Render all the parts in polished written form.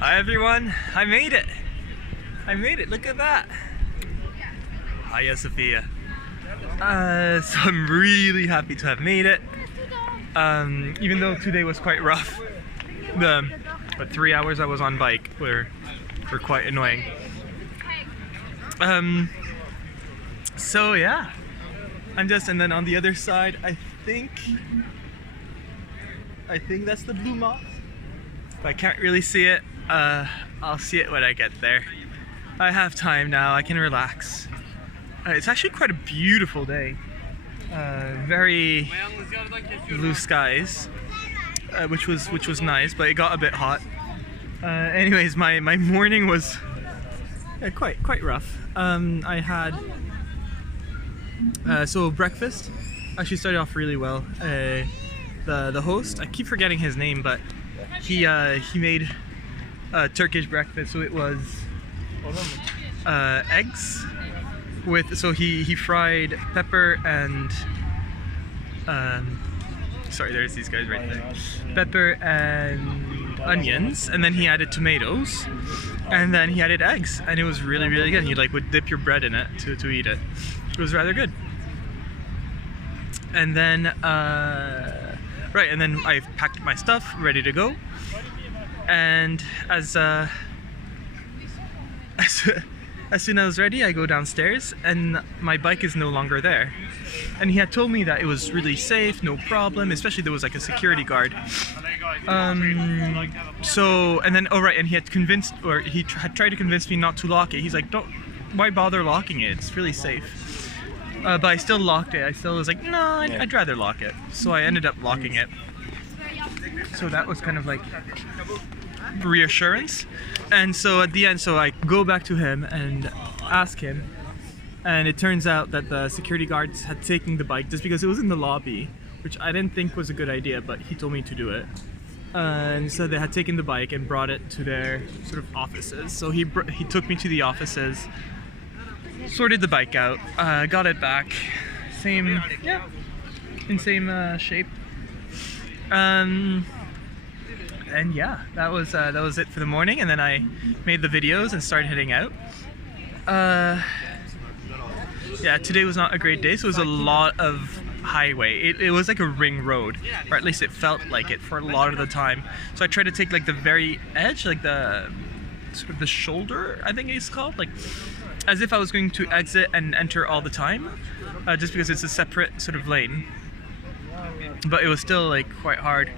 Hi everyone, I made it! Look at that! Hiya Sophia. So I'm really happy to have made it. Even though today was quite rough. The 3 hours I was on bike were quite annoying. So yeah. And then on the other side, I think that's the Blue Moss. I can't really see it. I'll see it when I get there. I have time now, I can relax. It's actually quite a beautiful day. Very blue skies, which was nice, but it got a bit hot. Anyways, my morning was quite rough. I had so breakfast actually started off really well. The host, I keep forgetting his name, but he made Turkish breakfast. So it was eggs with, so he fried pepper and sorry, there's these guys right there. Pepper and onions, and then he added tomatoes, and then he added eggs, and it was really good. And you would dip your bread in it to eat it. It was rather good. And then and then I packed my stuff, ready to go. And as soon as I was ready, I go downstairs, and my bike is no longer there. And he had told me that it was really safe, no problem, especially there was like a security guard. So, and then, and he had tried to convince me not to lock it. He's like, why bother locking it? It's really safe. But I still locked it. I still was like, no, I'd rather lock it. So I ended up locking it. So that was kind of like reassurance. And so at the end, I go back to him and ask him, and it turns out that the security guards had taken the bike just because it was in the lobby, which I didn't think was a good idea, but he told me to do it. And so they had taken the bike and brought it to their sort of offices. So he took me to the offices, sorted the bike out, got it back, in same shape. And yeah, that was it for the morning. And then I made the videos and started heading out. Yeah, today was not a great day, so it was a lot of highway. It was like a ring road, or at least it felt like it for a lot of the time. So I tried to take like the very edge, like the sort of the shoulder, I think it's called, like as if I was going to exit and enter all the time, just because it's a separate sort of lane. But it was still like quite hard.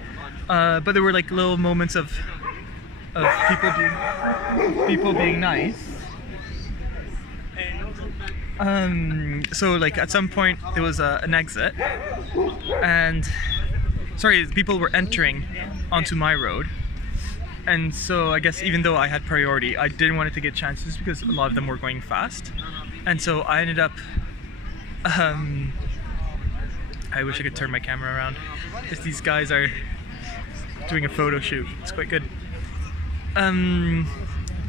But there were like little moments of people being nice. So like at some point there was an exit, and people were entering onto my road, and so I guess even though I had priority, I didn't want to take a chance just because a lot of them were going fast, and so I ended up I wish I could turn my camera around, because these guys are doing a photo shoot. It's quite good.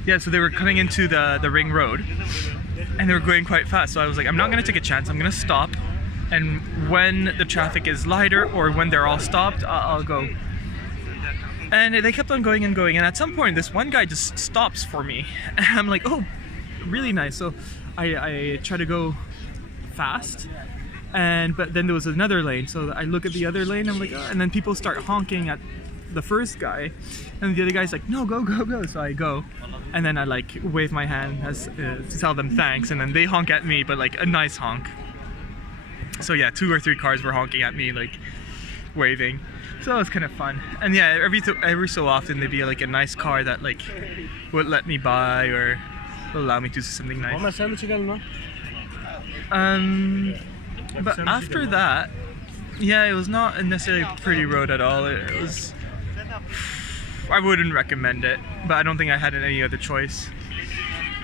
Yeah, so they were coming into the ring road, and they were going quite fast. So I was like, I'm not gonna take a chance. I'm gonna stop, and when the traffic is lighter or when they're all stopped, I'll go. And they kept on going and going. And at some point, this one guy just stops for me, and I'm like, oh, really nice. So I try to go fast. But then there was another lane, so I look at the other lane, I'm like, oh, and then people start honking at the first guy, and the other guy's like, no, go. So I go, and then I like wave my hand to tell them thanks, and then they honk at me, but like a nice honk. So yeah, 2 or 3 cars were honking at me, like waving. So it was kind of fun. And yeah, every so often there'd be like a nice car that like would let me by or would allow me to do something nice. But after that, yeah, it was not necessarily a pretty road at all. It was, I wouldn't recommend it, but I don't think I had any other choice.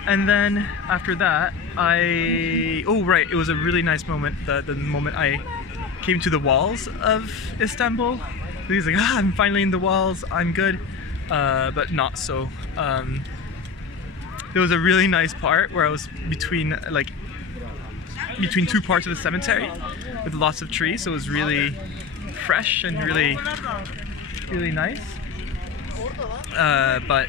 And then after that, it was a really nice moment, the moment I came to the walls of Istanbul. He's like, I'm finally in the walls, I'm good, but not so. There was a really nice part where I was between 2 parts of the cemetery with lots of trees, so it was really fresh and really nice. But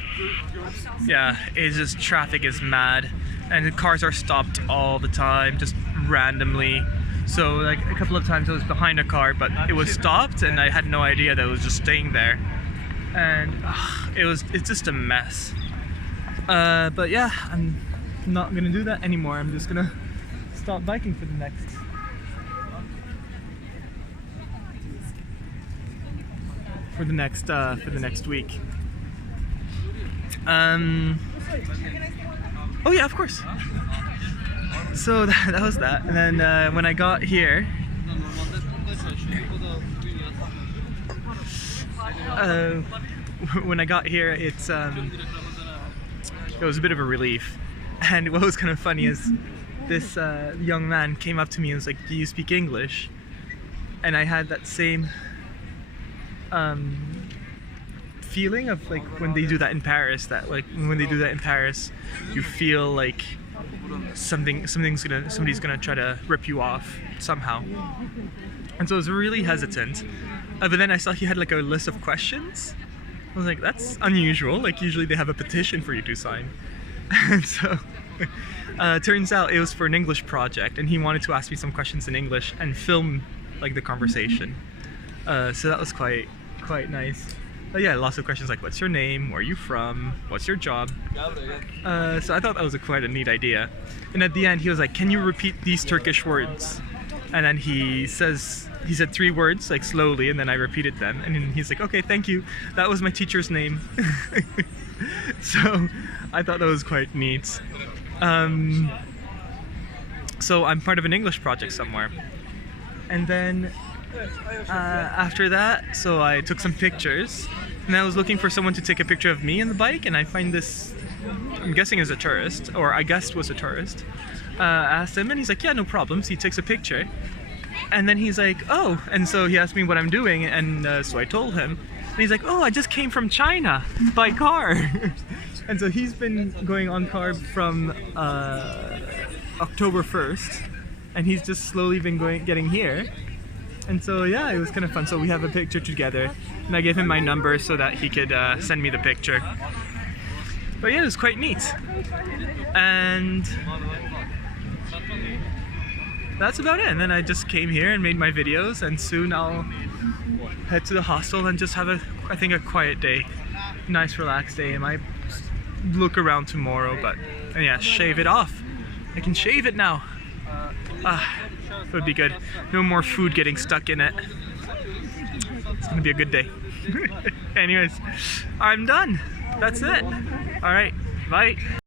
yeah, it's just traffic is mad, and the cars are stopped all the time, just randomly. So like a couple of times I was behind a car, but it was stopped, and I had no idea that it was just staying there, and it's just a mess. But yeah, I'm not gonna do that anymore. I'm just gonna stop biking for the next week. Oh yeah, of course. So that was that, and then when I got here, it was a bit of a relief. And what was kind of funny is this young man came up to me and was like, "Do you speak English?" And I had that same feeling of like when they do that in Paris, you feel like somebody's gonna try to rip you off somehow. And so I was really hesitant. But then I saw he had like a list of questions. I was like, that's unusual. Like usually they have a petition for you to sign. And so turns out it was for an English project, and he wanted to ask me some questions in English and film like the conversation. So that was quite nice. Yeah, lots of questions like, what's your name, where are you from, what's your job? So I thought that was quite a neat idea. And at the end he was like, can you repeat these Turkish words? And then he said 3 words like slowly, and then I repeated them, and then he's like, okay, thank you, that was my teacher's name. So I thought that was quite neat. So I'm part of an English project somewhere, and then after that, so I took some pictures, and I was looking for someone to take a picture of me in the bike, and I find this, I'm guessing is a tourist, or I guessed was a tourist. Asked him, and he's like, yeah, no problem. So he takes a picture, and then he's like, oh, and so he asked me what I'm doing, and so I told him, and he's like, oh, I just came from China by car. And so he's been going on carb from October 1st, and he's just slowly been getting here. And so yeah, it was kind of fun. So we have a picture together, and I gave him my number so that he could send me the picture. But yeah, it was quite neat. And that's about it. And then I just came here and made my videos, and soon I'll head to the hostel and just have I think a quiet day, nice relaxed day. I might look around tomorrow, but and yeah, shave it off. I can shave it now. It would be good. No more food getting stuck in it. It's gonna be a good day. Anyways, I'm done. That's it. All right, bye.